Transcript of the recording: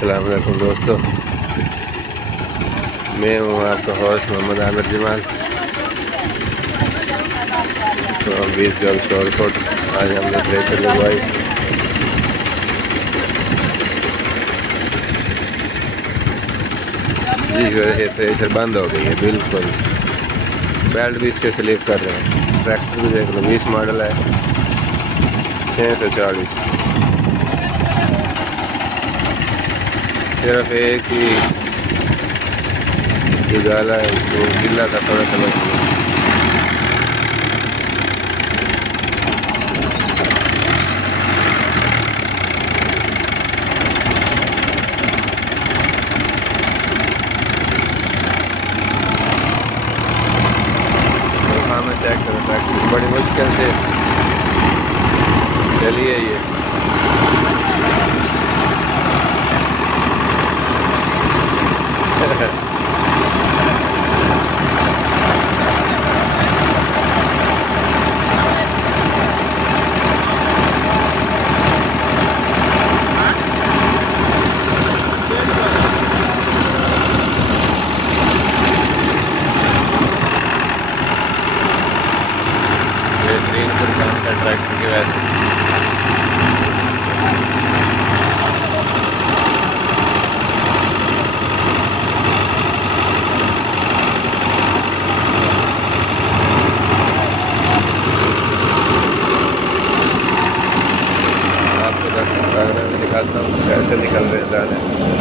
अस्सलाम वालेकुम दोस्तों, मैं हूँ आपका होस्ट मोहम्मद आमिर जमाल। तो हम 20 गल शोरकोट आज हमने थ्रेशर लगवाई। जिस वजह से थ्रेशर बंद हो गई है बिल्कुल। बेल्ट भी इसके स्लिप कर रहे हैं। ट्रैक्टर भी देख लो, 20 मॉडल है, 640। सिर्फ एक ही उजाला है, वो गिला था थोड़ा सा। में चेक करो, ट्रैक्टर बड़ी मुश्किल से चलिए ये बेहतरीन पर काम का ट्रैक्टर की वजह आपको दिखाता हूँ कैसे निकल रहे हैं।